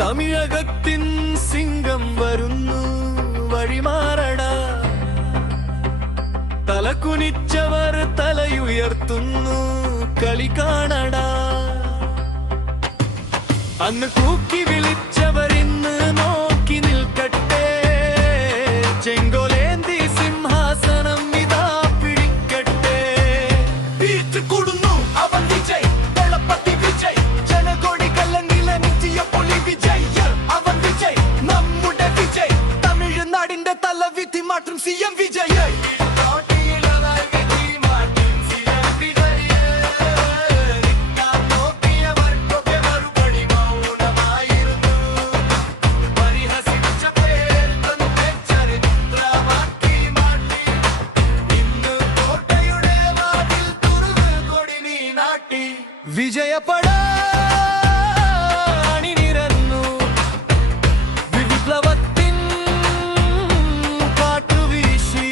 തമിഴകത്തിൻ സിംഗം വരുന്നു വഴിമാറടാ തലകുനിച്ചവർ തലയുയർത്തുന്നു കളി കാണടാ അന്ന് കൂക്കി വിളിച്ചവർ ഇന്ന് നോക്കി നിൽക്കട്ടെ ചെങ്കോലേന്തി സിംഹാസനം ഇതാ പിടിക്കട്ടെ കൂടുന്നു അവൻ വിജയ് വെള്ളപ്പത്തി വിജയ് ജനകോടി കല്ലങ്ങിലെ നിത്യ പുലി വിജയ് അവൻ വിജയ് നമ്മുടെ വിജയ് തമിഴ്നാടിന്റെ തലവിധി മാറ്റും സിഎം വിജയ് വിജയപടാ അണിനിരന്നു വിപ്ലവത്തിൻ കാട്ടുവീശി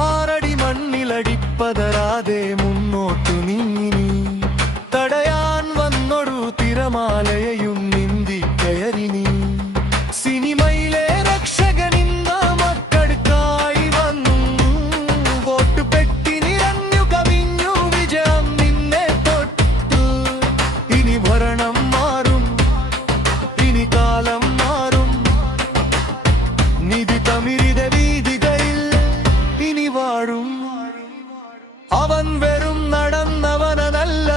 ആറടി മണ്ണിലടിപ്പതരാതെ മുന്നോട്ടു നീങ്ങി തടയാൻ വന്നൊരു തിരമാലയെയും നീന്തി കയറിനി സിനിമയിലെ രക്ഷകനിന്ന മക്കടുക്കായി വന്നു വോട്ട് പെട്ടി നിറഞ്ഞു കവിഞ്ഞു വിജയം നിന്നെ തൊട്ടു ഇനി ഭരണം മാറും ഇനി കാലം മാറും നിധി തമിഴിത വീതികളിൽ ഇനി വാഴും അവൻ വെറും നടന്നവനല്ല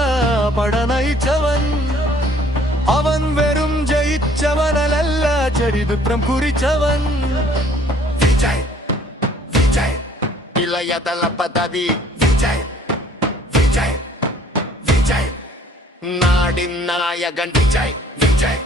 പടനയിച്ചവൻ അവൻ വെറും ജയിച്ചവനല്ല ചരിത്രം കുറിച്ചവൻ വിജയ് വിജയ് ഇളയതല പദവി വിജയ് വിജയ് വിജയ് നാടിൻ നായകൻ വിജയ് വിജയ്